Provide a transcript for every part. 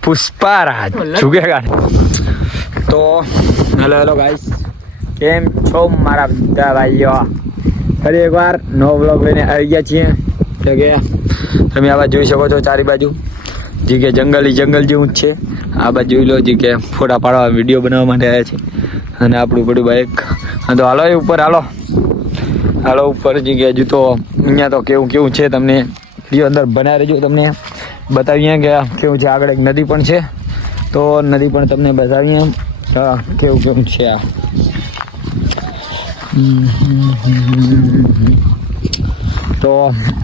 पुष्पाराज झुकेगा तो hello hello guys કેમ છો મારા બધા ભાઈઓ ફરી એકવાર નવો બ્લોગ લઈને આવી ગયા છીએ તો કે તમે આ બાજુ જોઈ શકો છો ચારે બાજુ જે કે જંગલ જેવું જ છે આ બાજુ જોઈ લો જે કે ફોટા પાડવા વિડીયો બનાવવા માટે આવ્યા છે અને આપણું પડ્યું બાઈક હા તો હાલો ઉપર હાલો ઉપર જે કે હજુ તો અહીંયા તો કેવું છે તમને વિડીયો અંદર બનાવી રહેજો તમને બતાવીએ કે કેવું છે આગળ એક નદી પણ છે તો નદી પણ તમને બતાવીએ કેવું છે આ તો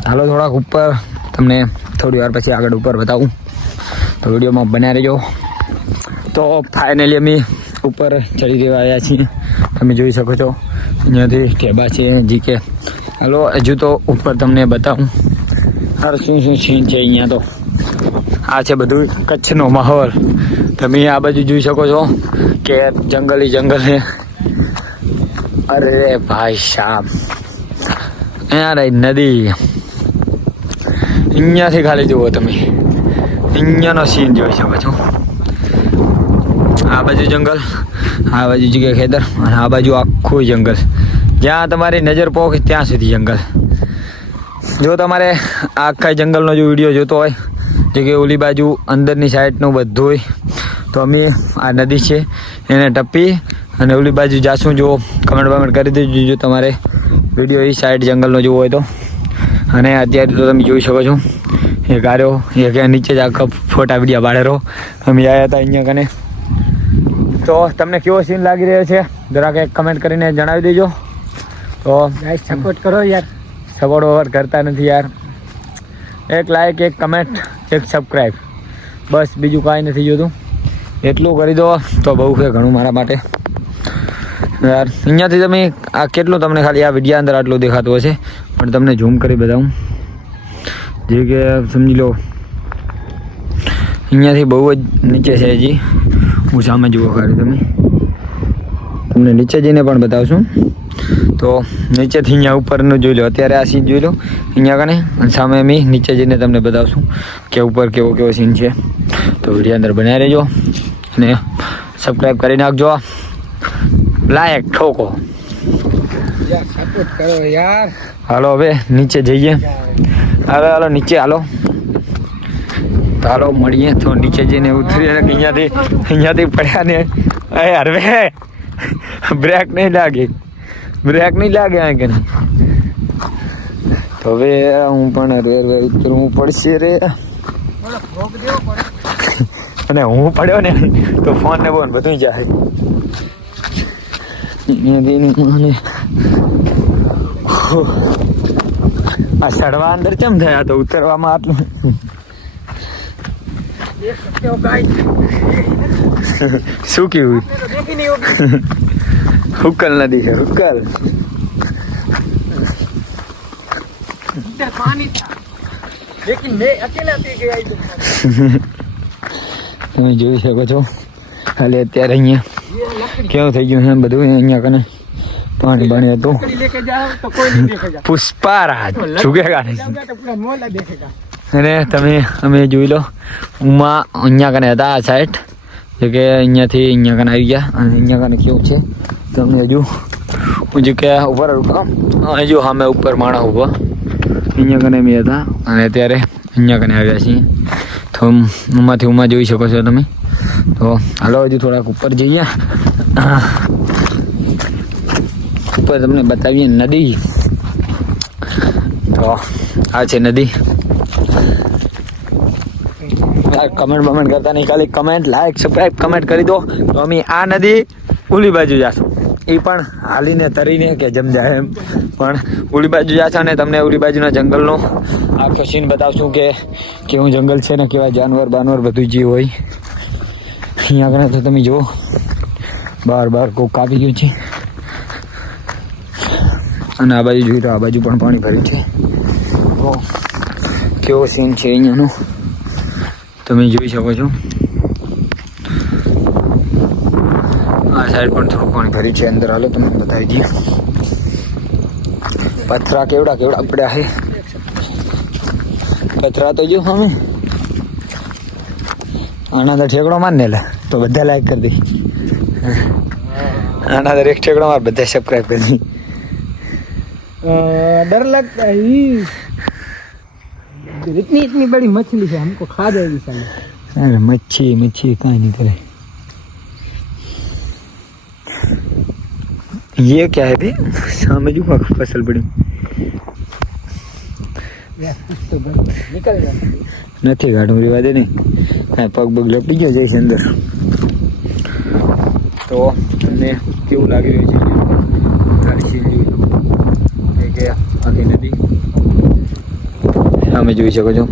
હાલો થોડાક ઉપર તમને થોડી વાર પછી આગળ ઉપર બતાવું તો વિડીયોમાં બનાવી રહેજો તો ફાઇનલી અમે ઉપર ચડી રહ્યા આવ્યા છીએ તમે જોઈ શકો છો અહીંયાથી ઢેબા છે જી કે હાલો હજુ તો ઉપર તમને બતાવું શું સીન છે અહીંયા તો આ છે બધું કચ્છનો માહોલ તમે આ બાજુ જોઈ શકો છો કે જંગલ છે અરે ભાઈ સાહેબ અહીંયા રહી નદી અહીંયાથી ખાલી જુઓ તમે અહીંયાનો સીન જોઈ શકો છો આ બાજુ જંગલ આ બાજુ જગ્યાએ ખેતર અને આ બાજુ આખું જંગલ જ્યાં તમારી નજર પોકે ત્યાં સુધી જંગલ જો તમારે આખા જંગલનો જો વિડીયો જોતો હોય જે કે ઓલી બાજુ અંદરની સાઈડનું બધું હોય તો અમે આ નદી છે એને ટપ્પી અને ઓલી બાજુ જાશું જો કમેન્ટ કરી દેજો જો તમારે વિડીયો એ સાઈડ જંગલનો જોવો હોય તો અને અત્યારે તો તમે જોઈ શકો છો એ ગાર્યો એ કે નીચે જ આખા ફોટા વિડીયો પાડેલો અમે આવ્યા હતા અહીંયા કને તો તમને કેવો સીન લાગી રહ્યો છે જરાક એક કમેન્ટ કરીને જણાવી દેજો તો સપોર્ટ કરો યાર સપોર્ટ ઓવર કરતા નથી યાર એક લાઈક એક કમેન્ટ એક સબસ્ક્રાઈબ બસ બીજું કાંઈ નથી જોતું એટલું કરી દો તો બહુ છે ઘણું મારા માટે યાર અહીંયાથી તમે આ કેટલું તમને ખાલી આ વિડીયો અંદર આટલું દેખાતું હશે પણ તમને ઝૂમ કરી બતાવું જે કે સમજી લો અહીંયાથી બહુ જ નીચે છે હજી હું સામે જુઓ ખાલી તમને નીચે જઈને પણ બતાવશું તો નીચેથી અહીંયા ઉપરનું જોઈ લો અત્યારે આ સીન જોઈ લો અહીંયા કને અને સામે અમે નીચે જઈને તમને બતાવશું કે ઉપર કેવો સીન છે તો વિડીયો અંદર બનાવી રહેજો અને સબસ્ક્રાઈબ કરી નાખજો લાયક ઠોકો સપોર્ટ કરો યાર હાલો હવે નીચે જઈએ હાલો નીચે હાલો તો હાલો મળીએ તો નીચે જઈને ઉતરીએ અહીંયાથી પડ્યા ને હરવે બ્રેક નહીં લાગે આ કે તો હવે હું પણ હરવે ઉતરવું પડશે રે અને હું પડ્યો ને તો ફોન ને બોન બધું જાય આ ચડવા અંદર કેમ થયા તો ઉતરવામાં આટલું શું કેવું હુકલ નદી છે હુકલ તમે જોઈ શકો છો ખાલી અત્યારે અહીંયા કેવું થઈ ગયું છે બધું અહીંયા કને પાણી હતું પુષ્પારાજ ઝુકેગા અને અમે જોઈ લો ઉમા અહીંયા કને હતા આ સાઈડ જે કે અહીંયાથી અહીંયા કને આવી ગયા અને અહીંયા કને કેવું છે તમને હજુ જે કે ઉપર હજુ સામે ઉપર માણસ ઉભા અહીંયા કને અમે હતા અને અત્યારે અહીંયા કને આવ્યા છીએ તો ઉમાં જોઈ શકો છો તમે તો હાલો હજુ થોડાક ઉપર જઈએ ઉપર તમને બતાવીએ નદી તો આ છે નદી કમેન્ટ કરતા નહીં ખાલી કમેન્ટ લાઈક સબસ્ક્રાઈબ કમેન્ટ કરી દો તો અમે આ નદી ઓલી બાજુ જાશું એ પણ હાલીને તરીને કે જમ જાય એમ પણ ઓલી બાજુ જાશું અને તમને ઓલી બાજુના જંગલનો આખો સીન બતાવશું કે કેવું જંગલ છે ને કેવા જાનવર બધું જે હોય અહીંયા આગળ તો તમે જુઓ બહાર કોક કાપી ગયું છે અને આ બાજુ જોઈ તો આ બાજુ પણ પાણી ભર્યું છે તો કેવો સીન છે અહીંયાનો તમે જોઈ શકો છો આ સાઈડ પણ થોડું પાણી ભર્યું છે અંદર હાલો તમને બતાવી દઈએ પથરા કેવડા પડ્યા છે પથરા તો જો અમે આના તો ઠેકડો માર ને લે તો બધા લાઈક કરી દે. आना तो एक ठेकड़ा मार बता सब्सक्राइब कर दी. डर लगता है इतनी इतनी बड़ी मछली है हमको खा जाएगी साली. अरे मच्छी मच्छी कहाँ नहीं करे. ये क्या है भी समझू का फसल बड़ी तो निकल गया નથી ગાડું રેવા દે ને કાંઈ પગ બગ લપટી ગયા જાય છે અંદર. તો તમને કેવું લાગી રહ્યું છે કે આખી નદી તમે જોઈ શકો છો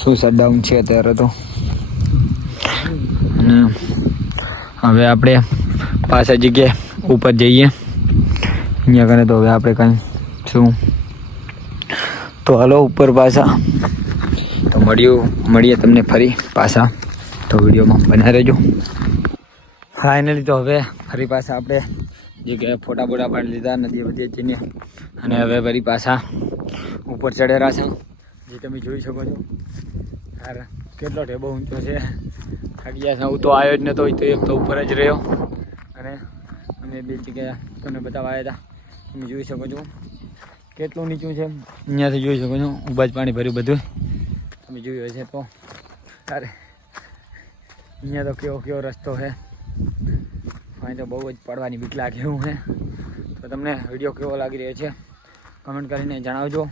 શું શટડાઉન છે અત્યારે તો. અને હવે આપણે પાછા જગ્યાએ ઉપર જઈએ અહીંયા કને. તો હવે આપણે કાંઈ શું તો હાલો ઉપર પાછા તો મળીએ તમને ફરી પાછા. તો વિડીયોમાં બના રહેજો. ફાઇનલી તો હવે ફરી પાછા આપણે જગ્યાએ ફોટા બોટા પાડી લીધા નદી બધી જઈને અને હવે ફરી પાછા ઉપર ચડેલા છે જે તમે જોઈ શકો છો. યાર કેટલો ઢેબો ઊંચો છે. થાકી ગયા છે. હું તો આવ્યો જ નહોતો તો એક તો ઉપર જ રહ્યો અને અમે બે જગ્યાએ તમને બતાવવા આવ્યા હતા. તમે જોઈ શકો છો કેટલું નીચું છે. અહીંયાથી જોઈ શકો છો ઊભા જ પાણી ભર્યું બધું તમે જોયું હશે. તો અરે અહીંયા તો કેવો રસ્તો છે. અહીં તો બહુ જ પડવાની બીક લાગે એવું છે. તો તમને વિડીયો કેવો લાગી રહ્યો છે કમેન્ટ કરીને જણાવજો.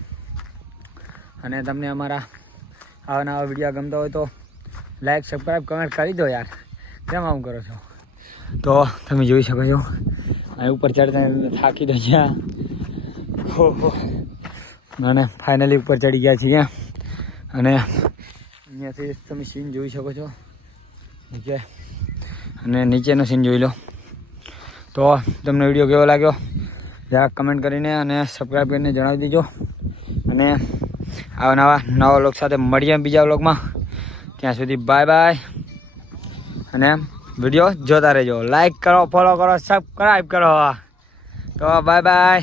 અને તમને અમારા આવા નવા વિડીયો ગમતા હોય તો લાઈક સબસ્ક્રાઈબ કમેન્ટ કરી દો યાર. કેમ આવું કરો છો. તો તમે જોઈ શકો છો અહીં ઉપર ચડતા થાકી દો જ્યાં અને ફાઇનલી ઉપર ચડી ગયા છીએ. અને અહીંયાથી તમે સીન જોઈ શકો છો નીચે અને નીચેનો સીન જોઈ લો. તો તમને વિડીયો કેવો લાગ્યો જરાક કમેન્ટ કરીને અને સબસ્ક્રાઈબ કરીને જણાવી દેજો. અને આવા નવા વ્લોગ સાથે મળીએ બીજા વ્લોગમાં. ત્યાં સુધી બાય બાય. અને વિડીયો જોતા રહેજો. લાઈક કરો, ફોલો કરો, સબસ્ક્રાઈબ કરો. તો બાય બાય.